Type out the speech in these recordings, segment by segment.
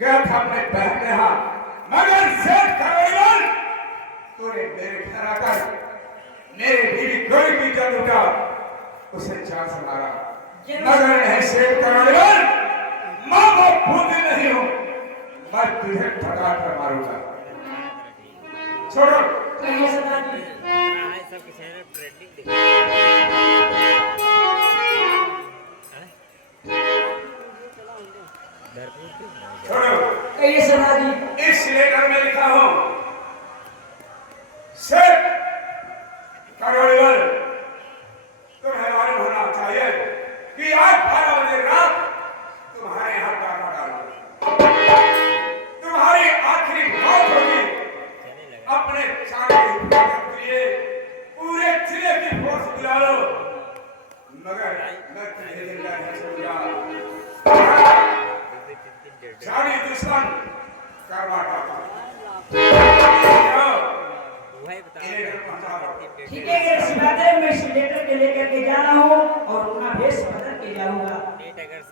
गया था अपने बहन के यहाँ, मगर सेठ करोड़ीलाल तूने मेरे घर आकर मेरे बीवी गोरी की इज्जत लूटा, उसे जान से मारा। मगर नहीं सेठ करोड़ीलाल, माँ बाप भूलती नहीं हूँ, मैं तुझे ठगा कर मारूंगा। छोड़ो। छोड़ो। इस लेटर में लिखा हूं, सेठ करोड़ीलाल, तुम्हें मालूम होना चाहिए कि आज 12 बजे रात तुम्हारे यहाँ डाका डालूंगा। तुम्हारी आखिरी मौत होगी। अपने चारे हिफाजत के लिए पूरे जिले की फोर्स बुला लो, मगर मैं तुझे जिंदा नहीं छोड़ूंगा। जानी दुश्मन करवाता था। ठीक है, ये बात है। मैं इस लेटर के लेकर के जा रहा हूँ और अपना भेष बदल के जाऊंगा।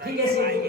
ठीक है सेठ जी।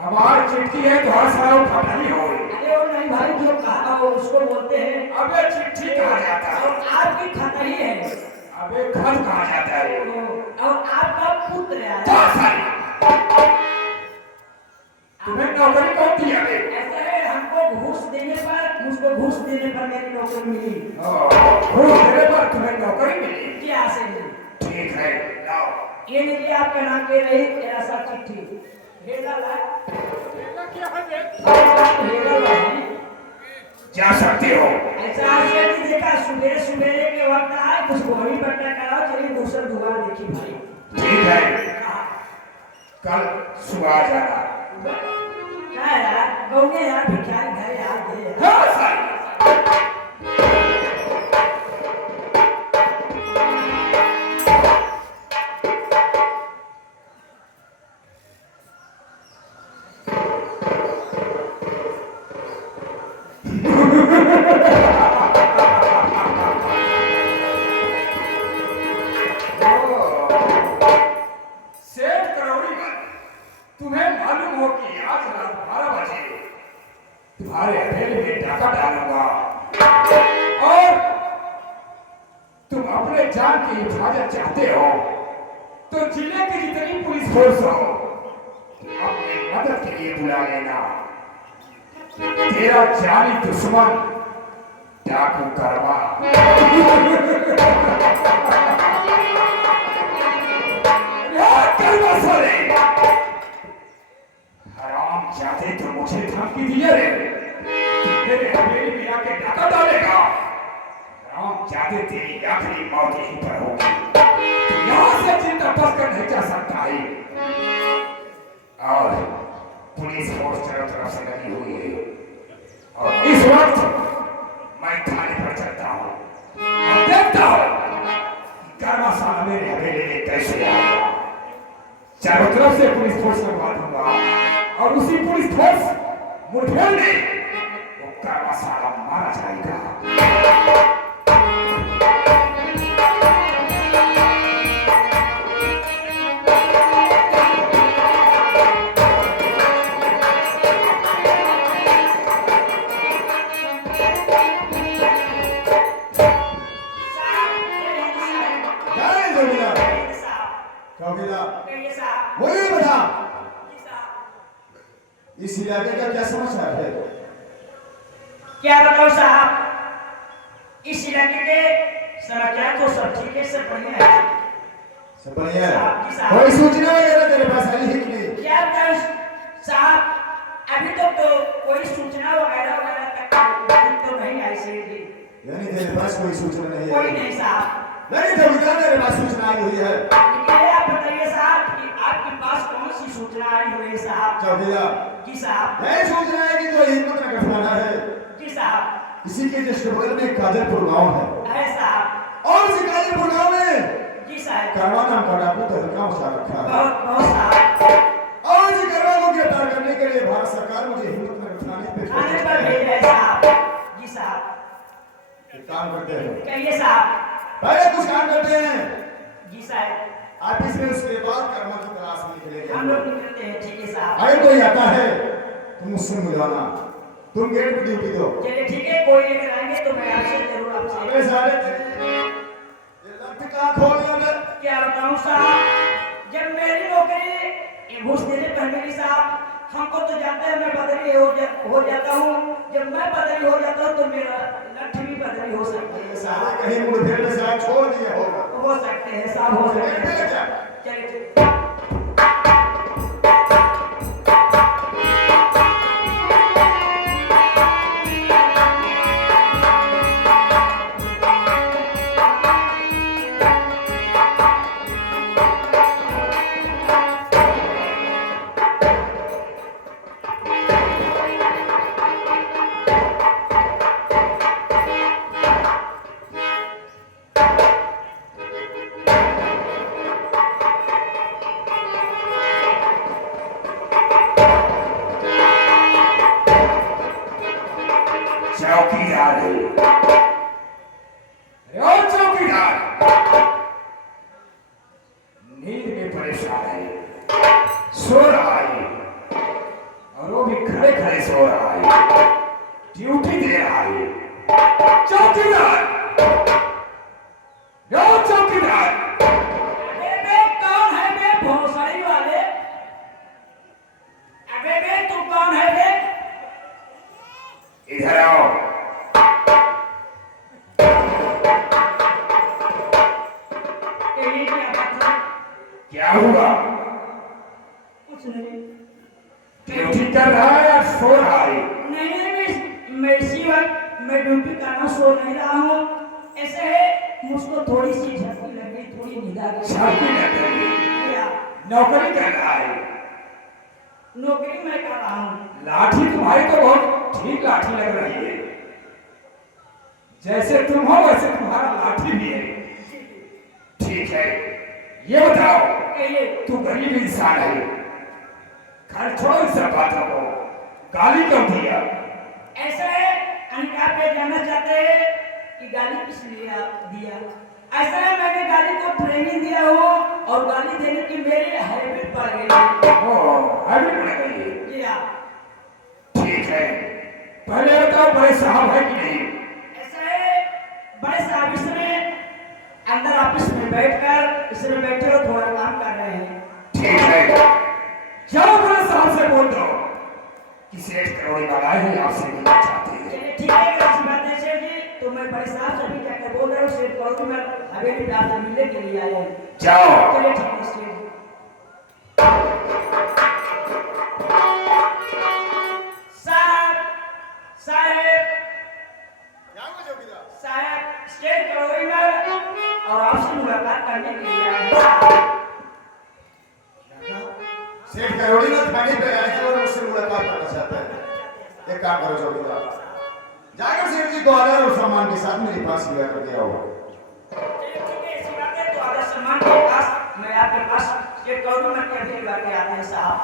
हमारी चिट्ठी है तो हर साल उठा नहीं हो। अरे वो नहीं भाई, जो कहा उसको बोलते हैं। अबे चिट्ठी कहा जाता है। और आपकी खत ही है। अबे खत कहा जाता है। और आपका पुत्र है। जा साली। तुम्हें नौकरी कौन दिया बे? ऐसा है, हमको घूस देने पर मेरी नौकरी मिली। घूस देने पर तुम्हें नौकरी मिली? क्या से मिली? ठीक है, लाओ। ये लीजिए, आपका नाम के रही तेरा सा चिट्ठी। हेला ला। जा सकते हो। ऐसा आशा नहीं देखा, सुबह सुबह के वक्त आए कुछ गोभी पट्टा कराओ, चलिए दूसरा दुकान देखी भाई। ठीक है, कल सुबह आ जाना। क्या यार, गौने यार भिखारी घर यार दे। हाँ साली। तुम्हें मालूम हो कि आज रात 12 बजे तुम्हारे हवेली में डाका डालूंगा और तुम अपने जान की हिफाजत चाहते हो तो जिले की जितनी पुलिस फोर्स हो अपनी मदद के लिए बुला लेना। तेरा जानी दुश्मन डाकू करवा। हराम जाते तो मुझे धमकी दिए रे, मेरे हवेली में आके डाका डालेगा। हराम जाते तेरी आखिरी मौत यहीं पर होगी। तू यहाँ से जिंदा बचकर नहीं जा सकता है। और पुलिस फोर्स चारों तरफ से लगी हुई है और इस वक्त मैं थाने पर चलता हूँ और देखता हूँ कि कर्मा साला मेरे हवेली में कैसे आएगा। चारों तरफ से पुलिस फोर्स लगवा दूंगा और उसी पुलिस फोर्स मुठभेड़ में वो कर्मा साला मारा जाएगा। वही बता, इस इलाके का क्या समाचार है? क्या बताओ साहब, इस इलाके के समाचार तो सब ठीक है, सब बढ़िया है। सब बढ़िया है। साहब, कोई सूचना वगैरह तेरे पास आई है कि नहीं? क्या बताओ साहब, अभी तक तो कोई सूचना वगैरह तक तो नहीं आई से। यानी तेरे पास कोई सूचना नहीं है? कोई नहीं साहब। नहीं तो बता, मेरे पास सूचना आई हुई है। आप बताइए साहब कि आपके पास कौन सी सूचना आई हुई है साहब? चौकीदार जी साहब। यही सूचना है कि जो हिम्मत नगर थाना है, जी साहब, इसी के जस्ट बगल में काजलपुर गांव है साहब। और इसी काजलपुर गांव में जी साहब करवा नाम का डाकू तहलका मचा रखा है। बहुत साहब। और इसी करवा को गिरफ्तार करने के लिए भारत सरकार मुझे हिम्मत नगर थाने पर भेज रहे साहब। जी साहब। एक काम करते हैं, कहिए साहब। पहले कुछ काम करते हैं। जी साहब। ऑफिस में, उसके बाद कर्मा की तलाश में निकलेंगे हम लोग निकलते हैं। ठीक है साहब। अगर कोई आता है तुम मुझसे मिलवाना, तुम गेट पे ड्यूटी दो। चलिए ठीक है, कोई लेकर आएंगे तो मैं आपसे जरूर आपसे। अबे साले ये लट कहाँ खो गया मैं? क्या बताऊं साहब, जब मेरी नौकरी ये घूस देने पर मिली साहब, हमको तो जानते हैं मैं बदली हो जाता हूँ। जब मैं बदली हो जाता हूँ तो मेरा लठ भी बदली हो सकती है साले साहब। कहीं मुठभेड़ में शायद छोड़ दिया होगा। हो सकते हैं साहब, हो सकते हैं। क्या? चलिए चौकीदार है। और चौकीदार नींद में परेशान है, सो रहा है और वो भी खड़े खड़े सो रहा है। ड्यूटी दे दे रहा है। चौकीदार, यो चौकीदार, अबे बे कौन है बे भोसड़ी वाले? अबे बे तू कौन है बे? इधर आओ। ये क्या बात है? क्या हुआ? कुछ नहीं। ड्यूटी कर रहा है या सो रहा है? नहीं, मैं इसी वक्त मैं ड्यूटी करना सो नहीं रहा हूँ। ऐसे है मुझको थोड़ी सी झपकी लगी, थोड़ी नींद आ गई। झपकी लग रही है? क्या? नौकरी कर रहा है? नौकरी मैं कर रहा हूँ। लाठी तुम्हारी तो बहुत ठीक लाठी लग रही है। जैसे तुम हो वैसे तुम्हारा लाठी भी है। ठीक है, ये बताओ, कहिए। तू गरीब इंसान है, घर छोड़ो इस सब बातों को, गाली क्यों दिया? ऐसा है अनका पे जानना चाहते हैं कि गाली किस लिए दिया? ऐसा है मैंने गाली को ट्रेनिंग दिया हो और गाली देने की मेरी हैबिट पड़ गई। ओह, हैबिट पड़ गई है। जी हाँ। ठीक है, पहले बताओ बड़े साहब है कि नहीं? ऐसा है बड़े साहब इसमें अंदर ऑफिस में बैठकर इसमें बैठे हो थोड़ा काम कर रहे हैं। ठीक है, जाओ बड़े साहब से बोल दो कि सेठ करोड़ी वाला है, आपसे मिलना चाहते हैं। चलिए ठीक है, अगर ऐसी बात है सेठ जी तो मैं बड़े साहब से भी जाकर बोल रहा हूँ सेठ करोड़ी में हवेली पे आपसे मिलने के लिए आए हैं। जाओ। चलिए ठीक है सेठ जी। साहब साहब साहब स्टेट करोड़ी में और आपसे मुलाकात करने के लिए आए हैं। सेठ करोड़ी में थाने पे आए हैं और मुझसे मुलाकात करना चाहते हैं। एक काम करो चौकीदार, जाकर सेठ जी को आदर और सम्मान के साथ मेरे पास लिया करके आओ। चलिए ठीक है, ऐसी बात है तो आदर सम्मान के पास मैं आपके पास स्टेट करोड़ी में के अभी लेके आते हैं साहब।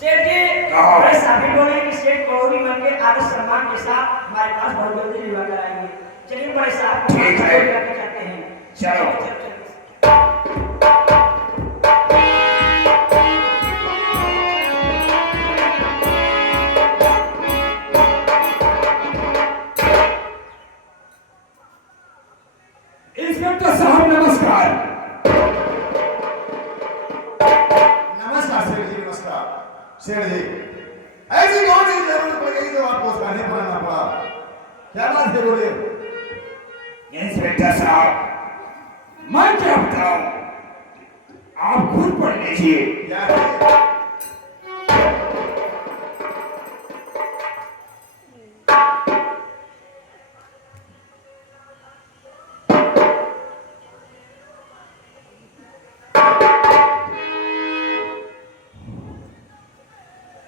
सेठ जी हाँ। बड़े साहब बोले कि सेठ करोड़ी मन के आदर सम्मान के साथ हमारे पास बहुत जल्दी लिवा कर आएंगे। चलिए बड़े साहब को ठीक है। लेकर जाते हैं। चलो। इंस्पेक्टर साहब नमस्कार। नमस्कार सेठ जी, नमस्कार। सेठ जी, ऐसी कौन सी जरूरत पड़ गई जो आपको उस खाने पर आना पड़ा? क्या बात है, बोलिए। इंस्पेक्टर साहब, मैं क्या बताऊं, आप खुद पढ़ लीजिए। क्या है?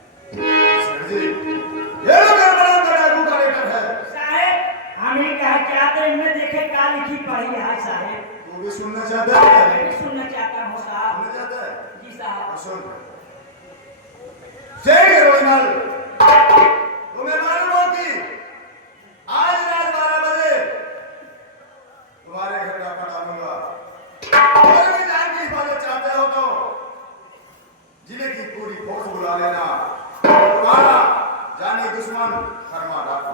सेठ जी, ये लो मेरा बड़ा डाकू का लेटर है। साहब हम ही कहा चाहते हैं इनमें देखे क्या लिखी पढ़ी है साहब। तू भी सुनना चाहता है? मैं भी सुनना चाहता हूँ साहब। सुनना चाहता है? जी साहब। सुन। सेठ करोड़ीमल, तुम्हें मालूम हो कि आज रात 12 बजे तुम्हारे घर डाका डालूंगा। अगर भी जान की हिफाजत चाहते हो तो जिले की पूरी फौज बुला लेना। तुम्हारा जानी दुश्मन शर्मा डाकू।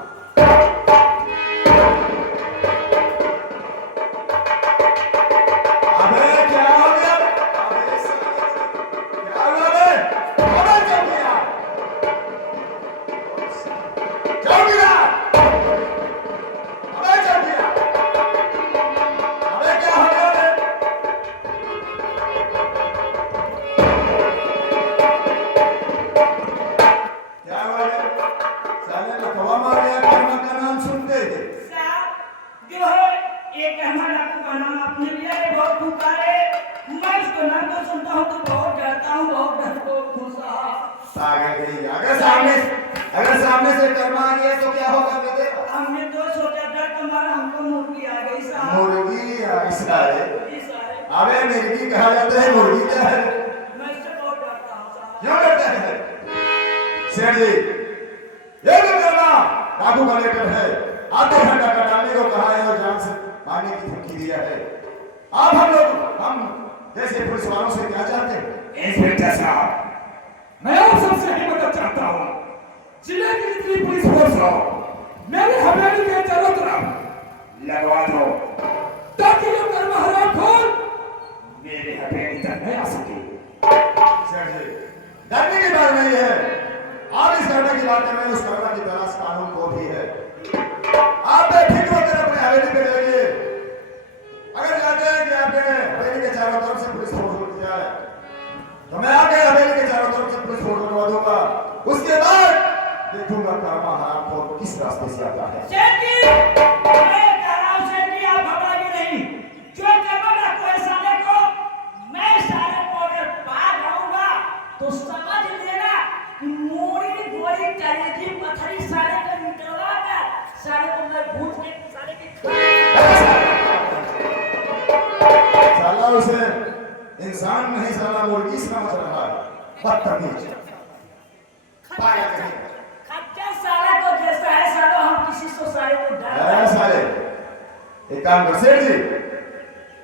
अबे क्या हो गया? अबे क्या हुआ बे? अबे चौकीदार! चौकीदार! अबे चौकीदार! अबे क्या हो गया बे? क्या हुआ बे? साले लकवा मार गया कर्मा का नाम सुनते ही। साहब जो है एक कहना डाकू का नाम आपने लिया है, बहुत पुकारे। मैं उसको नाम को सुनता हूँ तो बहुत डरता हूँ, बहुत डरपोक हूँ साहब। सागर कहीं अगर सामने से कर्मा आ गया तो क्या होगा बेटे? हमने तो सोचा डर तुम्हारा हमको मुर्गी आ गई साहब। मुर्गी ऐसा है? जी साहब। अबे मिर्गी कहा जाता है, मुर्गी क्या है? मैं इससे बहुत डरता हूँ साहब। क्यों डरता है? सेठ जी, ये जो कर्मा डाकू का लेटर है, आधे घंटा का डालने को कहा है और जान से मारने की धमकी दिया है। आप हम जैसे पुलिस वालों से क्या चाहते हैं? इंस्पेक्टर साहब, मैं आप सबसे ही मदद चाहता हूँ। जिले की जितनी पुलिस फोर्स हो, मेरे हवेली के चारों तरफ लगवा दो, ताकि ये कर्महरा खोल मेरे हवेली तक नहीं आ सके। सर जी, डरने की बात नहीं है। आप इस घटना की बात कर रहे हैं, उस घटना की तलाश कानून को भी है। आप बेफिक्र होकर अपने हवेली पे जाइए। अगर चाहते हैं कि आपके हवेली के चारों तरफ से पुलिस फोर्स उठ जाए, तो मैं आपके हवेली के चारों तरफ से पुलिस फोर्स उठवा दूंगा। उसके बाद देखूंगा कर्मा हराम को किस रास्ते से आता है। सेठ जी, मैं कह रहा हूं सेठ जी, आप घबराइए नहीं। जो कर्मा कोई साले को, मैं साले को अगर बाहर आऊंगा तो समझ लेना कि मोरी गोली कलेजी पत्थरी साले को निकलवा कर साले को मैं भूत के साले की साला उसे इंसान नहीं, साला मुर्गी समझ रहा है। बदतमीज पाया कहीं। खच्चर साला को जैसा है सालो, हम किसी से साले को डर अरे साले, एक काम कर सेठ जी,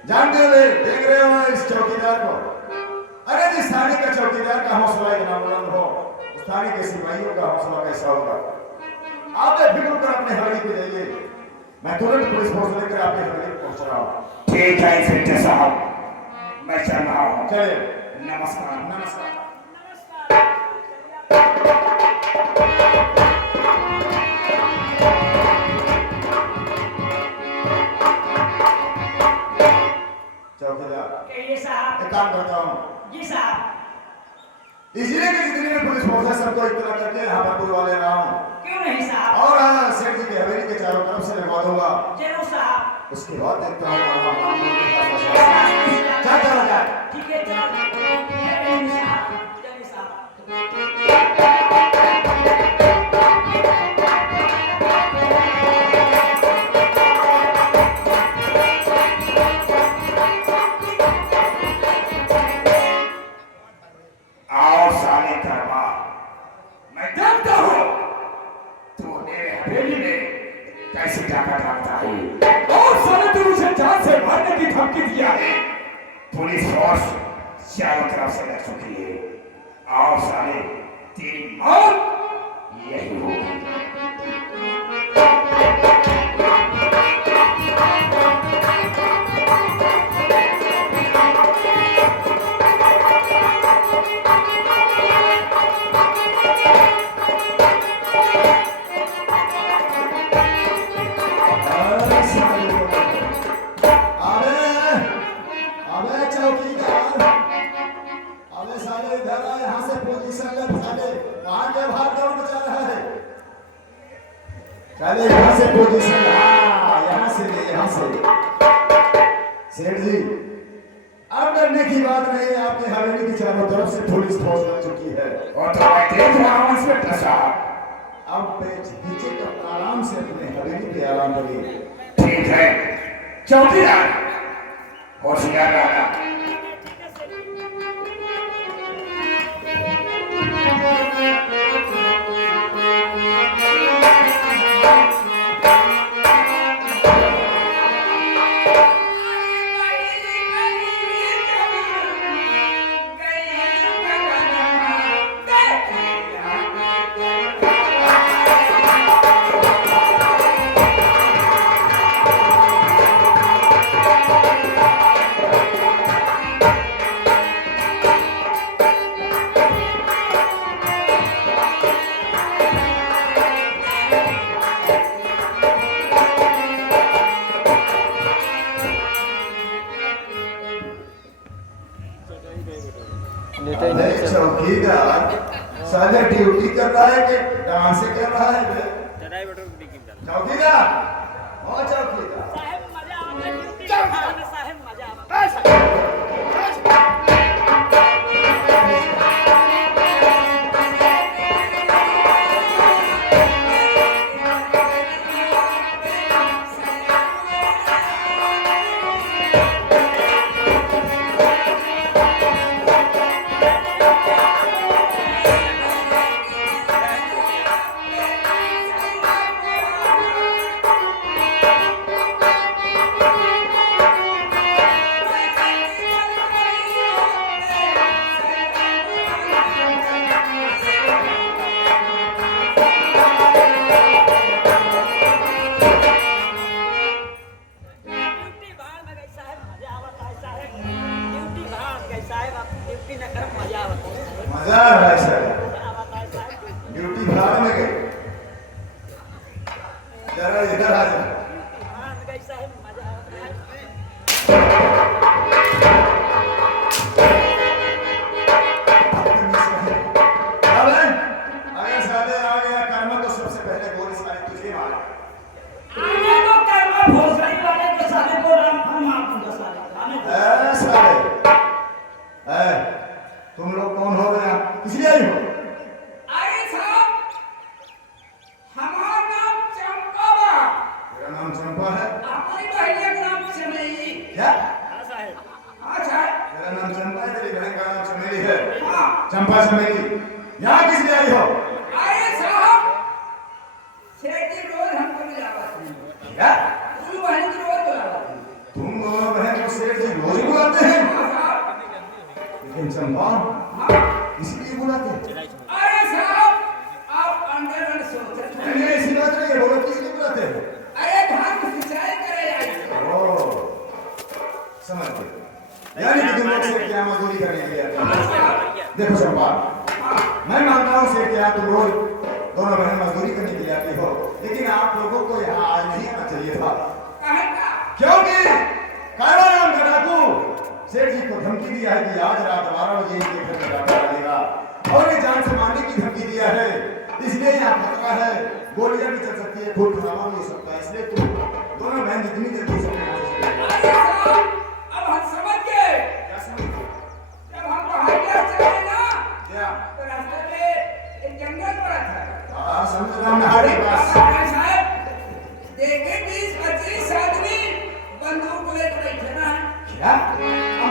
जानते हो देख रहे हो इस चौकीदार को? अरे जिस थाने का चौकीदार का हौसला इतना बुलंद हो, उस थाने के सिपाहियों का हौसला कैसा होगा? आप बेफिक्र कर अपने हवेली पे जाइए। मैं तुरंत पुलिस फोर्स लेकर आपके हवेली पहुंच रहा हूँ। ठीक है इंस्पेक्टर साहब, मैं चल रहा हूँ। चलिए। नमस्कार। नमस्कार। चौकीदार, कहिए साहब। एक काम करता हूँ, जी साहब। इस जिले के जितनी भी पुलिस फोर्स है सबको इतना करके यहाँ पर बुलवा ले रहा हूँ। क्यों नहीं साहब? और सेठ जी की हवेली के चारों तरफ से लगवा दूंगा। जरूर साहब। उसके बाद देखता हूँ क्या चला जाए। ठीक है, चलो। चलिए साहब, चलिए साहब। आओ साले कर्मा, मैं जानता हूँ तू मेरे हवेली में कैसे डाका डालता है। और साले तू उसे जान से मारने की धमकी दिया है। पुलिस फोर्स चारों तरफ से लग चुकी है। आओ साले, तेरी मौत यही होगी। पहले यहाँ से पोजीशन, यहाँ से ले, यहाँ से। सेठ जी, अब डरने की बात नहीं है। आपके हवेली की चारों तरफ से पुलिस फोर्स लग चुकी है। और तो मैं देख रहा हूँ इंस्पेक्टर साहब। अब बेझिझक आराम से अपने हवेली पे आराम करिए। ठीक है चौकीदार, होशियार रहना। चौकीदार साले ड्यूटी कर रहा है कि डांस कर रहा है? चौकीदार, ओ चौकीदार, साहब मजा आता है ड्यूटी में, साहब मजा आता है। मजा आ रहा है सर। ड्यूटी भाग में गई। जरा इधर आ जा। अगर साले आ गया कर्म तो सबसे पहले गोली साली तुझे मार। आने तो कर्मा भोसड़ी वाले तो साले को राम मार दूंगा साले आने तो। साले तुम लोग कौन हो गया? किस लिए आई हो? अरे साहब, हमारा नाम चंपा बा। तेरा नाम चंपा है? हमारी बहन का नाम चमेली। क्या? हाँ साहब। तेरा नाम चंपा है, तेरी बहन का नाम चमेली है। हाँ। चंपा चमेली, यहाँ किस लिए आई हो? अरे साहब, सेठ जी रोज हमको बुलावत हैं। क्या? तुम बहन की रोज बुलावत हैं। तुम दोनों बहन को सेठ जी रोज बुलाते हैं? हाँ साहब। लेकिन चंपा हाँ। इसलिए बुलाते हैं? अरे साहब, आप अंदर सोचते हैं। नहीं ऐसी बात नहीं है, बोलो किस लिए बुलाते हैं? अरे धान की सिंचाई करे जाए। ओह, समझ गए। यानी कि तुम लोग सेठ के यहाँ मजदूरी करने के लिए आते हो। देखो चंपा, मैं मानता हूँ सेठ के यहाँ तुम रोज दोनों बहन मजदूरी करने के लिए आते हो, लेकिन आप लोगों को यहाँ आज नहीं आना चाहिए था। कहेगा क्योंकि कायवा नाम का डाकू सेठ जी को धमकी दिया है कि आज रात 12 बजे इनके घर में डाका डालेगा और ये जान से मारने की धमकी दिया है। इसलिए यहाँ खतरा है, गोलियां भी चल सकती है, खून खराबा भी हो सकता है। इसलिए तुम दोनों बहन जितनी जल्दी हो सके यहाँ से चले अरे साहब, अब हम समझ गए। क्या समझते? जब हम बाहर गए चले ना, क्या? तो रास्ते में एक जंगल पड़ा था। हाँ समझ रहा हूँ नहाड़ी पास। अरे साहब, देखे 20-25 आदमी बंदूक लेकर बैठे ना। क्या?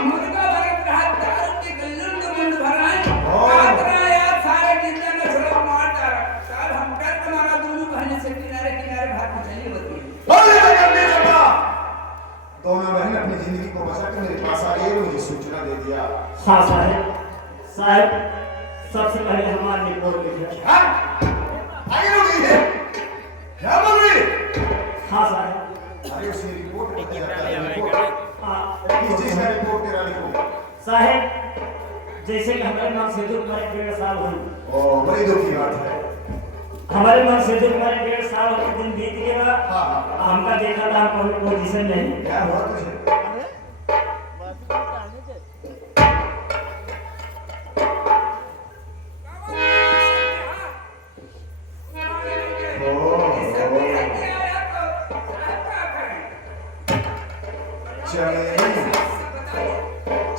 मुर्गा भरत रहा, दारू के गल्लू में बंद भरा है। ओह। रात में यार सारे जिंदा में थोड़ा मार डाला। साहब हम डर के मारा दोनों बहनें से किनारे किनारे भाग के चली होती है। बोले तो करने चंपा, दोनों बहन अपनी जिंदगी को बचा के मेरे पास आ गई, मुझे सूचना दे दिया। हाँ साहब सबसे पहले हमारे रिपोर्ट लिखे। क्या? आगे हो गई है? क्या बोल रही? हाँ साहब। अरे उसी रिपोर्ट में क्या जाता है? रिपोर्ट किस चीज का रिपोर्ट तेरा लिखो? साहब जैसे कि हमारे नाम सिद्धू कुमार 1.5 साल हुई। ओ बड़ी दुख की बात है। हमारे नाम सिद्धू कुमार 1.5 साल के दिन बीत गया। हाँ। हमका देखा था हम पोजीशन नहीं। क्या हुआ तुझे?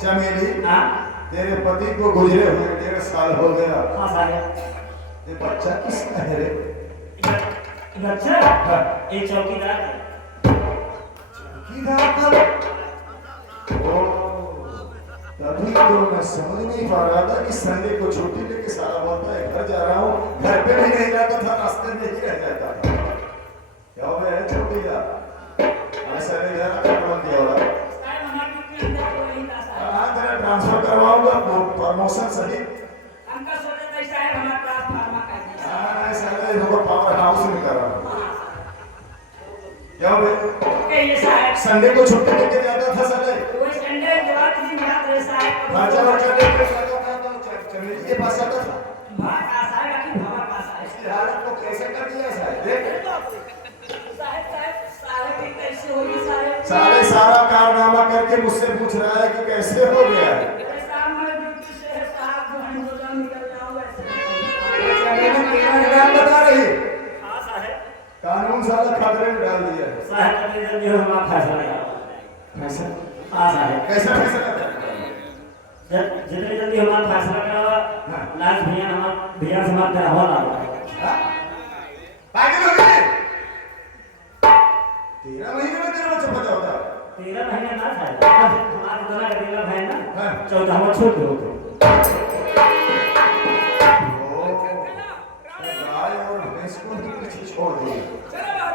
चमेली, हाँ तेरे पति को गुजरे हुए 1.5 साल हो गया। हाँ साहब। ये बच्चा किसका है रे? बच्चा एक चौकीदार है। चौकीदार का? ओ, तभी तो मैं समझ नहीं पा रहा था कि संडे को छुट्टी लेके सारा बोलता है घर जा रहा हूँ, घर पे भी नहीं जाता था, रास्ते में ही रह जाता था। क्या हो गया चौकीदार? ऐसा नहीं जा रहा क्या दिया होगा? हाँ तेरा ट्रांसफर करवाऊंगा, प्रमोशन सही। हमका सोचे थे साहब हमारा ट्रांसफार्मर कर दिया। हाँ ऐसा नहीं, लोगों पावर हाउस में कर रहा हूँ। क्या हो गया? ये साहब संडे को छुट्टी लेके जाता था संडे। वो संडे जवाब किसी बात रहे साहब। बच्चा लेके जाता था तो चमेली के पास जाता था। बात आसान है कि हमारे पास आए। इसकी हालत को कैसे कर दिया साहब? देख साहब ये कैसे हो गई साहब? सारे सारा कारनामा करके मुझसे पूछ रहा है कि कैसे हो गया? बता रही कानून साला खतरे में डाल दिया है। कैसा फैसला जितनी जल्दी हमारा फैसला करा लास्ट भैया से हमारा करावा ला पागल हो गए? 13 महीने में तेरा बच्चा पैदा होता है? 13 महीने ना था हमारा दोनों का 13 है ना। हाँ। 14वां छोड़ दो। गाय और भैंस को ही पीछे छोड़ दिया। चलो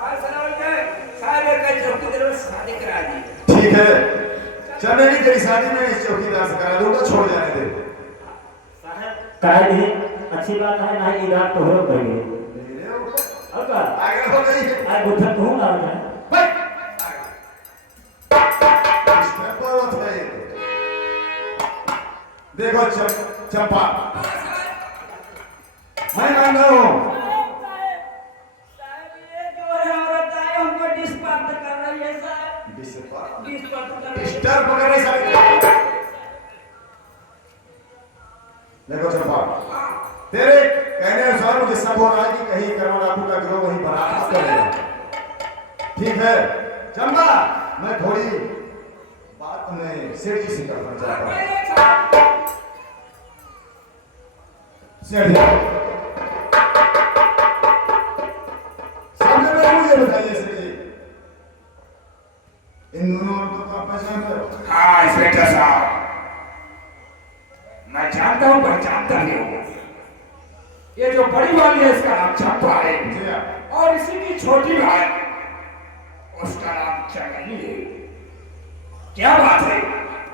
फैसला हो गया। साहब का चौकीदार से शादी करा दी। ठीक है, चमेली तेरी शादी में इस चौकीदार से करा दूंगा, छोड़ जाने दे। काहे नहीं अच्छी बात है ना, इधर तो हो गई अब का आगे हो गई है। आज बुद्ध कहूं ना है देखो चंपा, मैं मान रहा हूं साहब ये जो है औरत है हमको डिस्टर्ब कर रही है साहब, डिस्टर्ब कर रही है। डिस्टर्ब कर रही सारी। देखो चंपा, तेरे कहने अनुसार मुझे शक हो रहा है कि कहीं कर्मा डाकू का गिरोह वहीं बरात करेगा। ठीक है चंपा, मैं थोड़ी बात में सेठ जी से करना चाहता हूं। सेठ जी, सामने में मुझे बताइए सेठ जी, इन दोनों औरतों को आप पहचानते हो? हाँ इंस्पेक्टर साहब, मैं जानता हूँ, पहचानता भी हूँ। ये जो बड़ी वाली है इसका नाम चंपा है, जी हाँ। और इसी की छोटी भाई उसका नाम चंगली है। क्या बात है?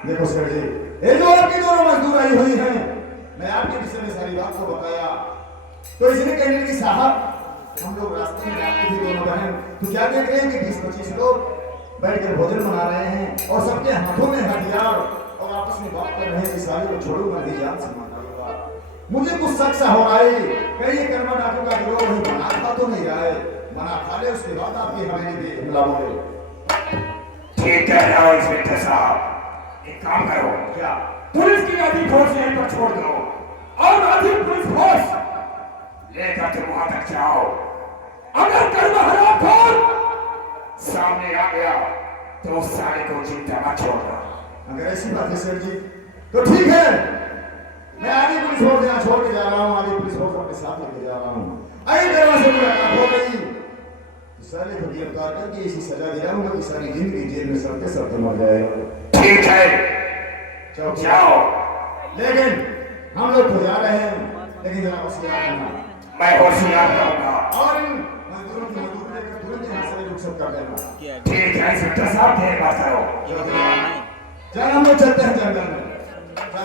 देखो सेठ जी, ये जो आपकी दोनों मजदूर आई हुई हैं, मैं आपके विषय में सारी बात को बताया तो इसने कहने लगी साहब हम लोग रास्ते में जाते थे दोनों बहन, तो क्या देख रहे हैं कि 20-25 लोग बैठकर भोजन बना रहे हैं और सबके हाथों में हथियार और आपस में बात कर रहे हैं कि साली को छोड़ूंगा नहीं, जान से मार डालूंगा। मुझे कुछ शक सा हो रहा है कहीं ये कर्मा डाकू का गिरोह वहीं बना खा तो नहीं रहा है, बना खा ले उसके बाद आपकी हवेली पे हमला बोले। ठीक कह रहे हो इंस्पेक्टर साहब, एक काम करो, क्या? पुलिस की आधी फोर्स यहीं पर छोड़ दो और आधी पुलिस फोर्स लेकर तुम वहां तक जाओ। अगर कर्मा हराम खोर सामने आ गया तो उस साले को जिंदा मत छोड़ना। अगर ऐसी बात है सेठ जी तो ठीक है, मैं आगे पुलिस फोर्स यहाँ छोड़ के जा रहा हूँ, आगे पुलिस फोर्स अपने साथ लेके जा रहा हूँ। अगर कर्मा से मुलाकात हो गई तो साले को गिरफ्तार करके ऐसी सजा दिलाऊंगा कि सारी जिंदगी जेल में सड़ते सड़ते मर जाएगा। ठीक है, जाओ। लेकिन हम लोग तो जा रहे हैं, लेकिन जरा होशियार रहना मैं होशियार रहूंगा। और इन मजदूरों की मजदूरी लेकर तुरंत यहाँ से रुखसत कर देना। ठीक है इंस्पेक्टर साहब, ढेर बात करो। चल हम लोग चलते हैं जंगल में। चल